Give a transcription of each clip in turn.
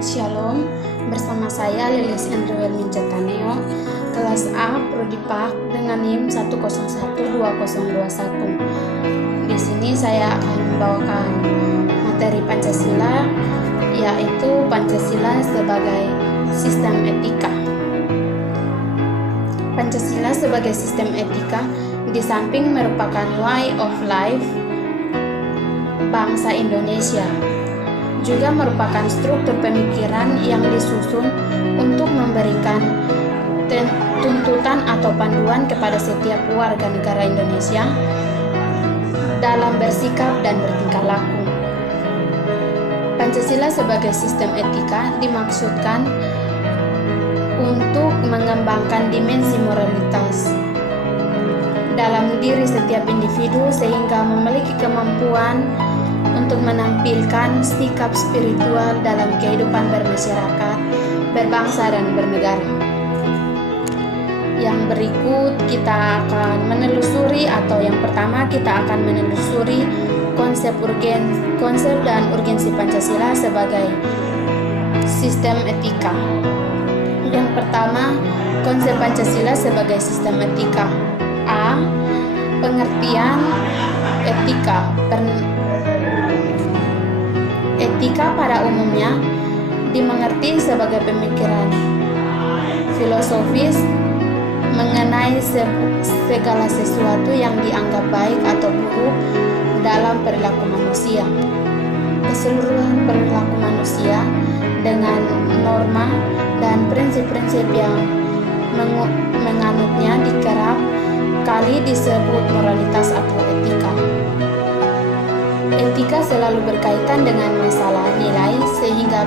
Shalom, bersama saya Lilis Andrewel Mincetaneo, kelas A Prodi PAK dengan NIM 1012021. Di sini saya akan membawakan materi Pancasila, yaitu Pancasila sebagai sistem etika. Pancasila sebagai sistem etika di samping merupakan way of life bangsa Indonesia, juga merupakan struktur pemikiran yang disusun untuk memberikan tuntutan atau panduan kepada setiap warga negara Indonesia dalam bersikap dan bertingkah laku. Pancasila sebagai sistem etika dimaksudkan untuk mengembangkan dimensi moralitas dalam diri setiap individu sehingga memiliki kemampuan untuk menampilkan sikap spiritual dalam kehidupan bermasyarakat, berbangsa, dan bernegara. Yang berikut kita akan menelusuri, atau yang pertama kita akan menelusuri konsep dan urgensi Pancasila sebagai sistem etika. Yang pertama, konsep Pancasila sebagai sistem etika. A. Pengertian etika. Etika pada umumnya dimengerti sebagai pemikiran filosofis mengenai segala sesuatu yang dianggap baik atau buruk dalam perilaku manusia. Keseluruhan perilaku manusia dengan norma dan prinsip-prinsip yang menganutnya dikerap kali disebut moralitas atau etika. Etika selalu berkaitan dengan masalah nilai, sehingga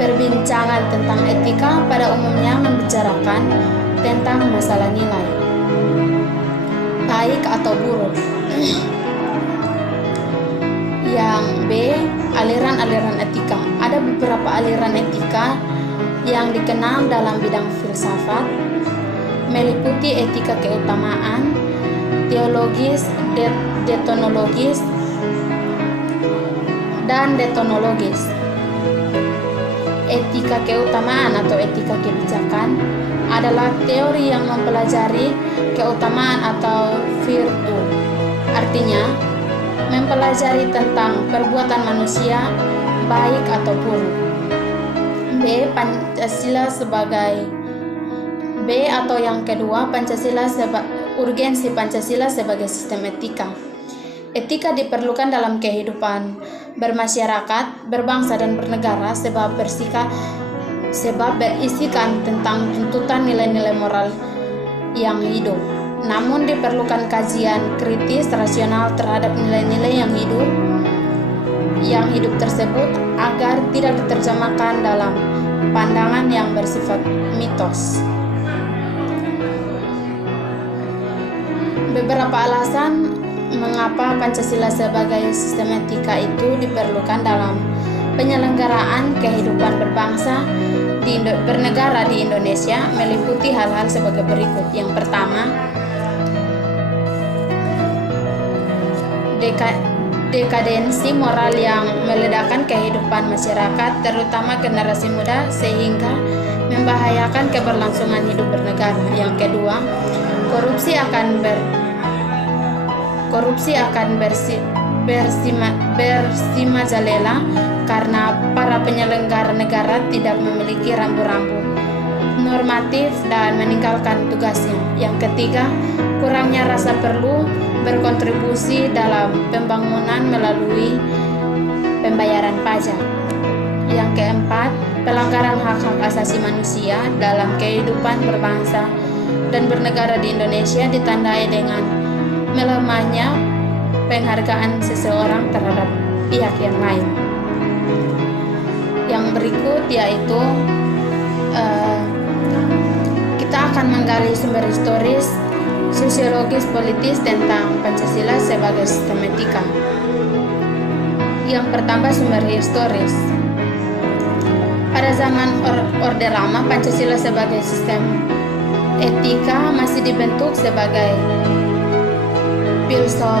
perbincangan tentang etika pada umumnya membicarakan tentang masalah nilai, baik atau buruk. Yang B, aliran-aliran etika. Ada beberapa aliran etika yang dikenal dalam bidang filsafat, meliputi etika keutamaan, teologis, deontologis, dan deontologis. Etika keutamaan atau etika kebijakan adalah teori yang mempelajari keutamaan atau virtu. Artinya, mempelajari tentang perbuatan manusia baik atau buruk. B. Pancasila sebagai B atau yang kedua, urgensi Pancasila sebagai sistem etika. Etika diperlukan dalam kehidupan bermasyarakat, berbangsa, dan bernegara sebab berisikan tentang tuntutan nilai-nilai moral yang hidup. Namun diperlukan kajian kritis rasional terhadap nilai-nilai yang hidup tersebut agar tidak diterjemahkan dalam pandangan yang bersifat mitos. Beberapa alasan mengapa Pancasila sebagai sistem etika itu diperlukan dalam penyelenggaraan kehidupan berbangsa bernegara di Indonesia meliputi hal-hal sebagai berikut. Yang pertama, dekadensi moral yang meledakkan kehidupan masyarakat, terutama generasi muda, sehingga membahayakan keberlangsungan hidup bernegara. Yang kedua, korupsi akan bersimajalela karena para penyelenggara negara tidak memiliki rambu-rambu normatif dan meninggalkan tugasnya. Yang ketiga, kurangnya rasa perlu berkontribusi dalam pembangunan melalui pembayaran pajak. Yang keempat, pelanggaran hak-hak asasi manusia dalam kehidupan berbangsa dan bernegara di Indonesia ditandai dengan melemahnya penghargaan seseorang terhadap pihak yang lain. Yang berikut yaitu kita akan menggali sumber historis, sosiologis, politis tentang Pancasila sebagai sistem etika. Yang pertama, sumber historis. Pada zaman Orde Lama, Pancasila sebagai sistem etika masih dibentuk sebagai filsafat